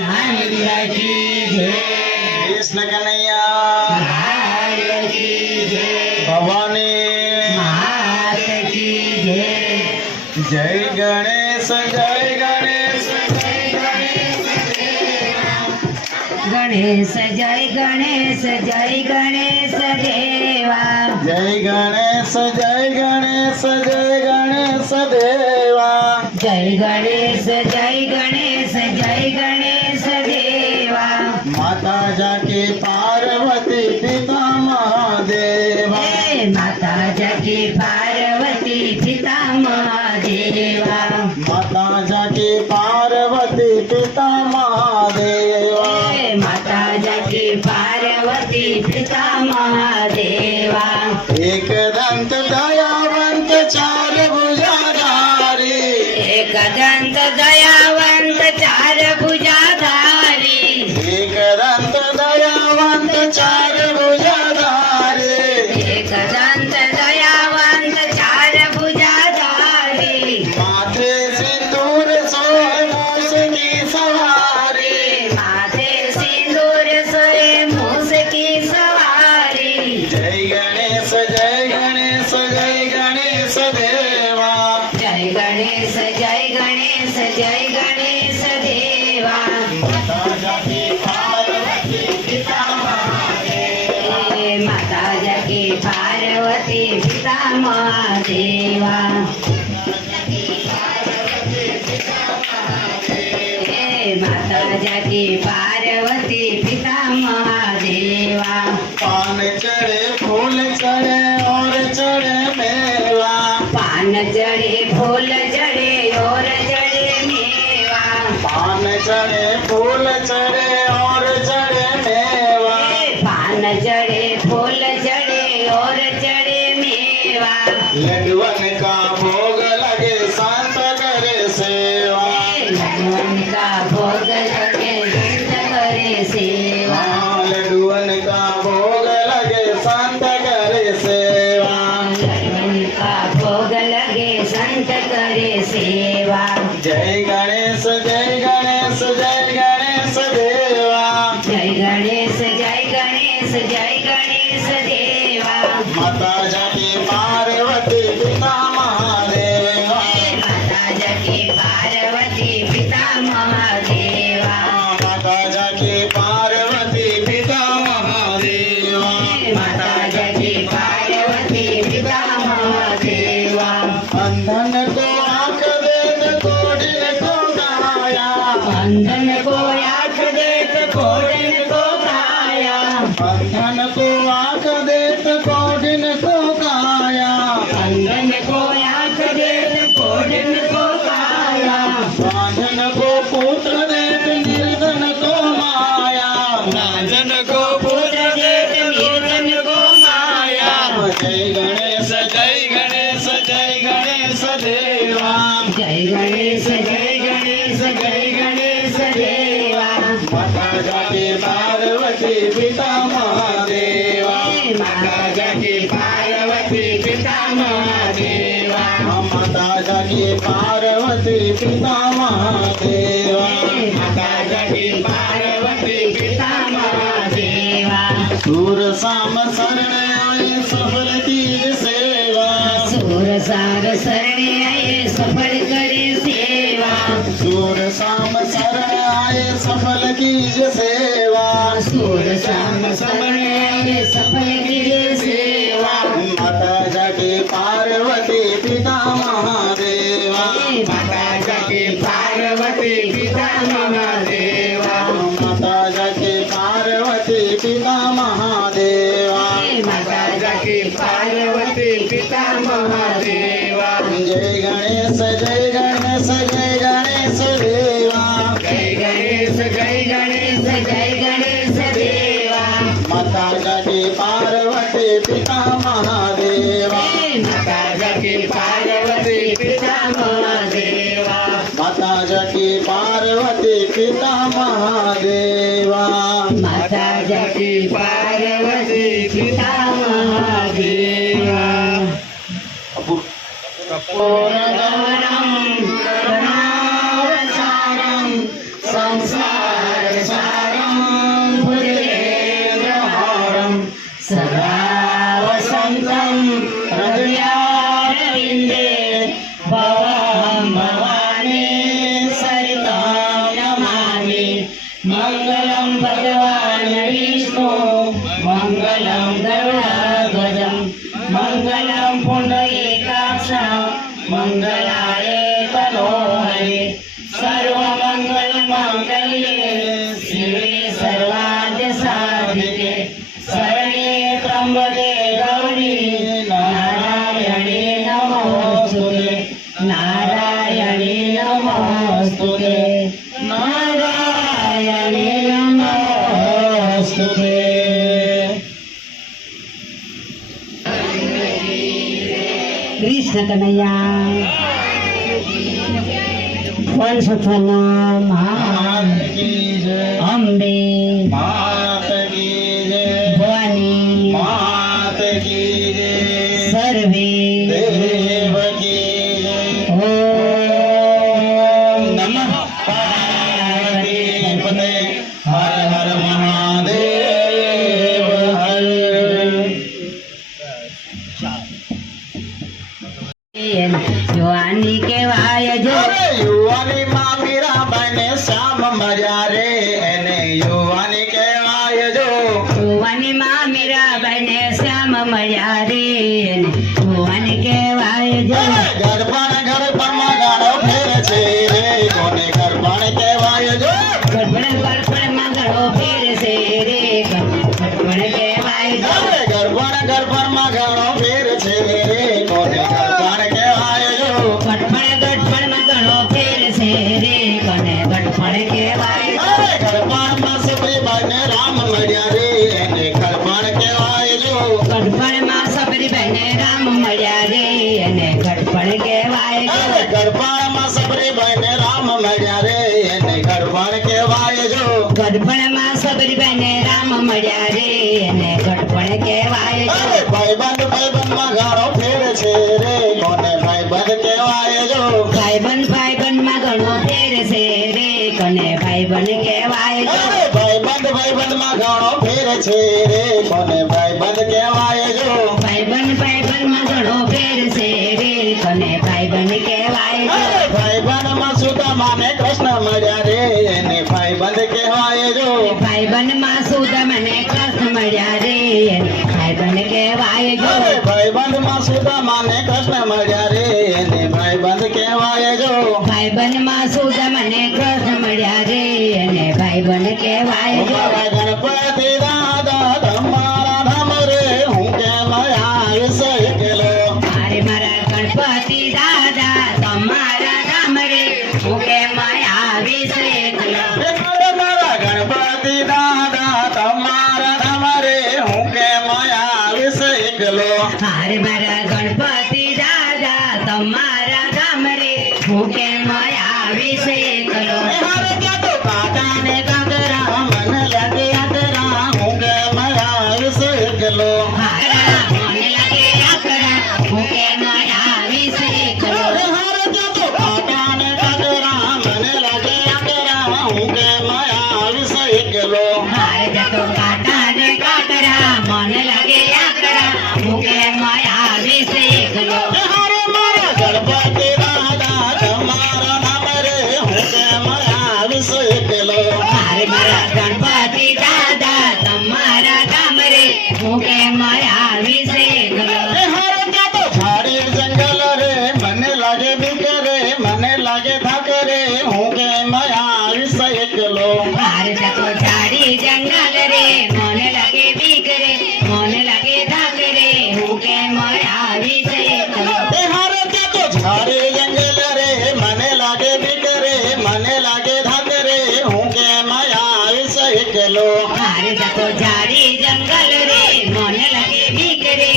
नानदिया की जय, कृष्ण कन्हैया लाल की जय, भवानी मात की जय। जय गणेश जय गणेश जय गणेश जय गणेश जय गणेश देवा, जय गणेश जय गणेश जय गणेश देवा, जय गणेश जय गणेश जय गणेश देवा। माता जाके पार्वती पिता महादेवा, हे माता जाके पार्वती पिता महादेवा, माता जाके पार्वती पिता महादेवा, हे माता जाके पार्वती पिता महादेवा। एक दंत दयावंत चार भुजाधारी, एक दंत दयावंत चार भुजाधारी, एक दंत दयावंत चार भुजाधारी, एक दंत दयावंत चार भुजाधारी। माथे सिंदूर सोए मूस की सवारी, माथे सिंदूर सोए मूस की सवारी। जय गणेश जय गणेश जय गणेश देवा, जय गणेश जय गणेश जय गणेश देवा। माता जाके पार्वती पिता महादेवा, हे माता जाके पार्वती पिता महादेवा, हे माता जाके पार्वती पिता महादेवा। पान चढ़े फूल चढ़े और चढ़े मेवा, पान जड़े फूल जड़े और जड़े मेवा, पान चढ़े फूल चढ़े और चढ़े मेवा, पान जड़े फूल जड़े और जड़े मेवा। लड्डुअन का भोग लगे संत करे सेवा, लड्डुअन का भोग लगे संत करे सेवा, लड्डुअन का भोग लगे संत करे सेवा, लड्डुअन का भोग लगे संत करे सेवा। जय गणेश जय गणेश जय गणेश देवा, जय गणेश जय गणेश जय गणेश देवा। माता जाके पार्वती पिता महादेवा, माता जाके पार्वती पिता महादेवा, माता जाके पार्वती पिता महादेवा, माता जाके पार्वती पिता महादेवा। अंधन को आंख देत कोढ़िन को काया, अंधन को आँख देत कोढ़िन को काया, अंधन को आंख देत कोढ़िन को काया, अंधन को आँख देत कोढ़िन को काया, बांधन को पुत्र देत निर्धन को माया, बांधन को पुत्र देत निर्धन को माया। जय गणेश जय गणेश जय गणेश देवा, जय गणेश जय गणेश जय गणेश देवा। माता जाके पार्वती पिता महादेवा, माता जाके पार्वती पिता महादेवा, माता जाके पार्वती पिता महादेवा, माता जाके पार्वती पिता महादेवा। सूर शाम शरण आए सफल की सेवा, सूर सार शरणे आए सफल करे सेवा, सूर शाम शरण आए सफल की सेवा, सूर शाम शरणे आए सफल करे सेवा। माता जाके पार्वती पिता महादेवा, माता जाके पार्वती पिता महादेवा, माता जाके पार्वती पिता महादेवा, माता जाके पार्वती पिता महादेवा। जय गणेश जय गणेश जय गणेश देवा, जय गणेश जय गणेश जय गणेश देवा। माता जाके पार्वती पिता महादेवा, माता जाके पार्वती पिता महादेवा, माता जाके पार्वती पिता महादेवा, माता जाके पार्वती पिता महादेवा। कपूरगौरं करुणावतारं संसार सदा वसन्तं हृदयारविन्दे भवं भवानी सरितां नमामि मङ्गलं भगवान् विष्णु मङ्गलं गरुडध्वजं मङ्गलं पुण्डरीकाक्ष मङ्गलाय तनोहरे सर्वमङ्गलमाङ्गल्ये शिवे सर्वार्थसाधिके शरण्ये त्र्यम्बके गौरी नारायणे नमोस्तुते नारायणे नमोस्तुते नारायणे नमोस्तुते कृष्ण कन्हैया फलसुफलो महान की जय अम्बे मात की जय भवानी मात की जय सर्वे देव की जय ओम नमः पार्वतीपते हर हर महादेव हर युवानी केवाय जो અરે યુવાની માં મીરાબાઈને શ્યામ મળ્યા રે એને યુવાની કહેવાય જો યુવાની માં મીરાબાઈ ને શ્યામ મળ્યા રે યુવાની કેવાય જો ગરબણ ગરબણમાં ગાળો ફેરે છે રે કોને ગરબણ કહેવાય જો ગડબડ ગડબડ માં ગળો ફેરશે રે ગડબડ કેવાય જો અરે ગરબણ ગરબણમાં ગાળો ફેરે છે રે કોને ગરબણ કહેવાય જો ગડબડ ગડબડ માં ગળો ફેરશે રે કોને ગડબડ કેવાય જો અરે ગરબણમાં સબરીબાઈને રામ મળ્યા રે એને ગરબણ કહેવાય જો ગડબડ માં સબરીબાઈ ને રામ મળ્યા રે એને ગડબડ કેવાય જો અરે ગરબણમાં સબરીબાઈને રામ મળ્યા રે એને ગરબણ કહેવાય જો ગડબડ માં સબરીબાઈ ને રામ મળ્યા રે એને ગડબડ કેવાય જો અરે ભાઈબંધ માં ગાળો ફેરે છે રે કોને ભાઈબંધ કહેવાય જો ભાઈબંધ માં ઘણો ફેર છે રે કોને ભાઈબંધ કેવાય જો અરે ભાઈબંધ માં ગાળો ફેરે છે રે કોને ભાઈબંધ કહેવાય જો ભાઈબંધ માં ઘણો ફેર છે રે કોને ભાઈબંધ કેવાય જો અરે ભાઈબંધ માં સુદામાને કૃષ્ણ મળ્યા રે એને ભાઈબંધ કહેવાય જો ભાઈબંધ માં સુદામાને કૃષ્ણ મળ્યા રે એને ભાઈબંધ કેવાય જો અરે ભાઈબંધ માં સુદામાને કૃષ્ણ મળ્યા રે એને ભાઈબંધ કહેવાય જો ભાઈબંધ માં સુદામાને કૃષ્ણ મળ્યા રે એને ભાઈબંધ કેવાય જો મારા ગણપતિ દાદા તમારા ધામ રે હું કેમ આવીશ એકલો મારે મારા ગણપતિ દાદા તમારા ધામ રે હું કેમ આવીશ એકલો મારા ગણપતિ દાદા તમારા ધામ રે હું કેમ આવીશ એકલો હારે મારા ગણપતિ દાદા તમારા ધામ રે હું કેમ આવીશ એકલો હારે ત્યાં તો કાકા ને કાકરા મને લાગે આકરા હું કેમ આવીશ એકલો હારા મને લાગે આકરા હું કેમ આવીશ એકલો હારે ત્યાં તો કાકા ને કાકરા મને લાગે આકરા હું કેમ આવીશ એકલો હારે જતો કાટા ને કાકરા મને લાગે આકરા હું કેમ આવીશ એકલો હારે મારા ગણપતિ દાદા તમારા નામ રે હું કેમ આવીશ એકલો હારે મારા ગણપતિ દાદા તમારા ધામ રે હું કેમ આવીશ એકલો હારે ત્યાં તો ઝાડી જંગલ રે મને લાગે બીક રે મને લાગે થાક રે હું કેમ આવીશ એકલો હારે જતો ઝાડી જંગલ રે મને લાગે બીક રે મને લાગે ધાક રે હું કેમ આવીશ એકલો હારે ત્યાં તો ઝાડી જંગલ રે મને લાગે બીક રે મને લાગે થાક રે હું કેમ આવીશ એકલો હારે જતો ઝાડી જંગલ રે મને લાગે બીક રે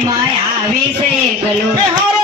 કેમ આવીશ એકલો એ હારો